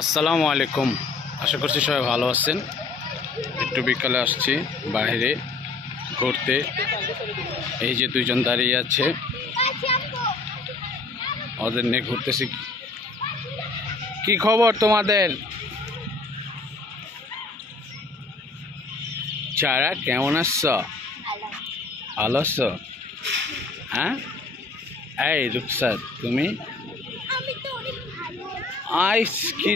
আসসালামু আলাইকুম। আশা করছি সবাই ভালো আছেন। একটু বিকালে আসছি বাইরে ঘুরতে। এই যে দুইজন দাঁড়িয়ে আছে, ওদের নিয়ে ঘুরতেছি। কি খবর তোমাদের? যারা কেমন আছো? ভালো আছো? হ্যাঁ, এই রুকসাত তুমি? আইস কি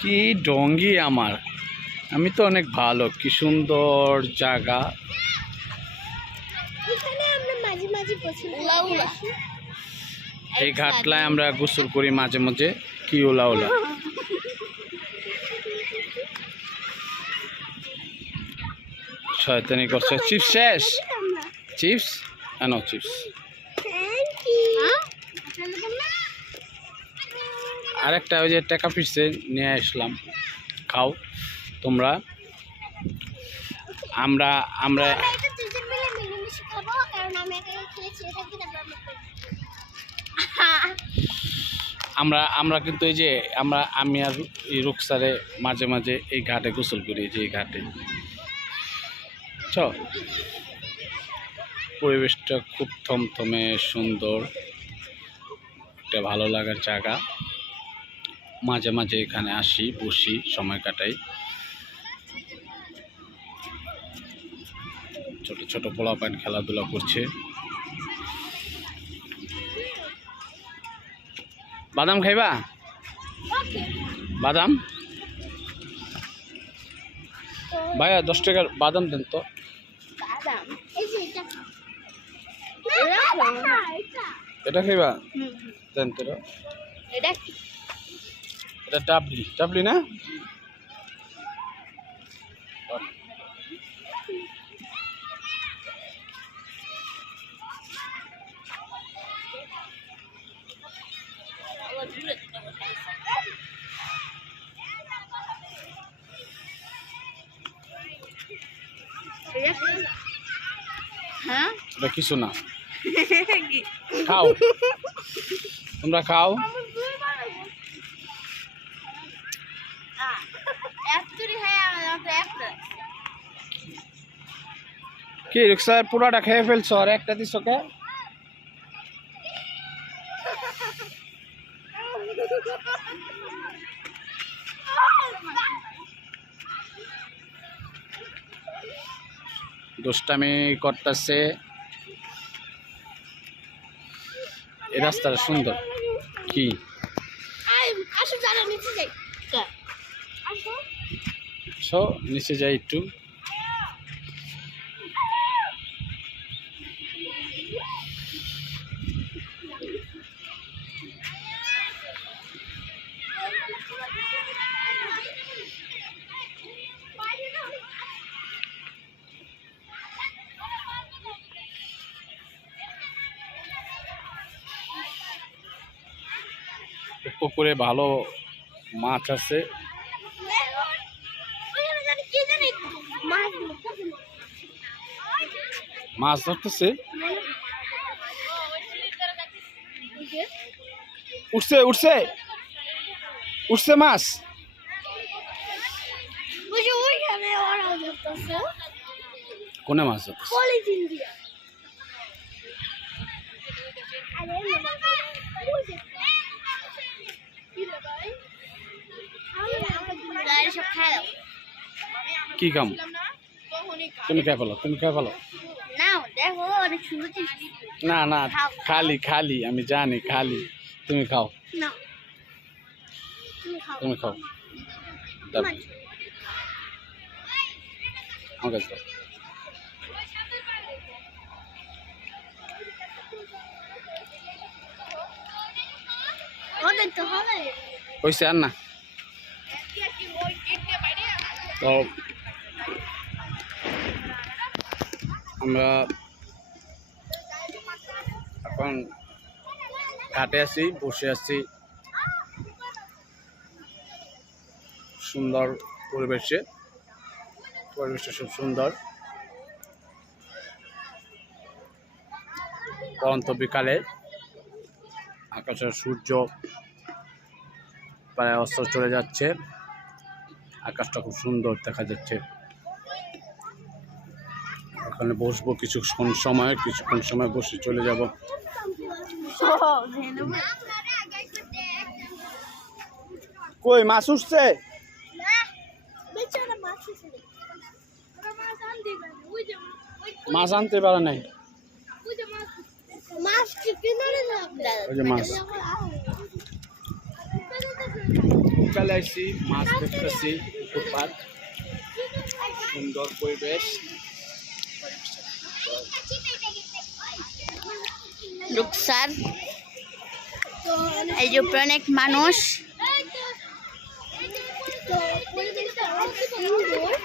কি ডঙ্গি আমার, আমি তো অনেক ভালো। কি সুন্দর জায়গা। এই ঘাটলায় আমরা গোসল করি মাঝে মাঝে। কি ওলা ওলা শয়তানি করছে। চিপস শেষ? চিপস আনো, চিপস। আরেকটা ওই যে টাকা ফিরছে নিয়ে আসলাম, খাও তোমরা। আমরা আমরা আমরা আমরা কিন্তু এই যে আমি আর রুকসারে মাঝে মাঝে এই ঘাটে গোসল করি, যে এই ঘাটে। পরিবেশটা খুব থমথমে সুন্দর, একটা ভালো লাগার জায়গা। মাঝে মাঝে এখানে আসি, বসি, সময় কাটাই। ছোট ছোট পোলাপান খেলাধুলা করছে। বাদাম খাইবা? বাদাম ভাইয়া 10 টাকার বাদাম দেন তো। এটা খাইবা? দেন তো। এটা ডাবলি, ডাবলি না? এটা কিছু না, খাও তোমরা, খাও। কি রিক্সা পুরাটা খেয়ে ফেলছো আর একটা দিছো কে? দুষ্টামি করতেছে। এই রাস্তাটা সুন্দর। কি নিচে যাই একটু। পুকুরে ভালো মাছ আছে। মাছ ধরতেছে। উঠছে উঠছে উঠছে মাছ। কোনে মাছ ধরতেছে? কি কাম? তুমি কে ফেলো, তুমি কে ফেলো। না না, খালি খালি, আমি জানি খালি। তুমি খাও, তুমি খাও। আমার কাছে দাও। হইছে আর না তো। আমরা এখন ঘাটে আছি, বসে আছি সুন্দর পরিবেশে। পরিবেশটা খুব সুন্দর। পরন্ত বিকালে আকাশের সূর্য প্রায় অস্ত চলে যাচ্ছে, আকাশটা খুব সুন্দর দেখা যাচ্ছে। ওখানে বসবো কিছুক্ষণ সময় বসে চলে যাব। কই মাছ উঠছে? মাছ আনতে পারে নাই, ওই যে মাছ চলে আসছি, মাছ দেখতেছি, ফুটপাত, সুন্দর পরিবেশ। রুকসার এই যে উপরে অনেক মানুষ,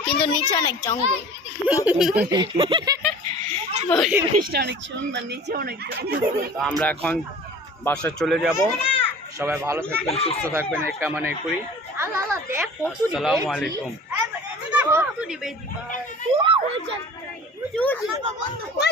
কিন্তু নিচে অনেক জঙ্গল। পরিবেশটা অনেক সুন্দর, নিচে অনেক জঙ্গল। তো আমরা এখন বাসায় চলে যাব। সবাই ভালো থাকবেন, সুস্থ থাকবেন, এই কামনাই করি। আসসালামু আলাইকুম।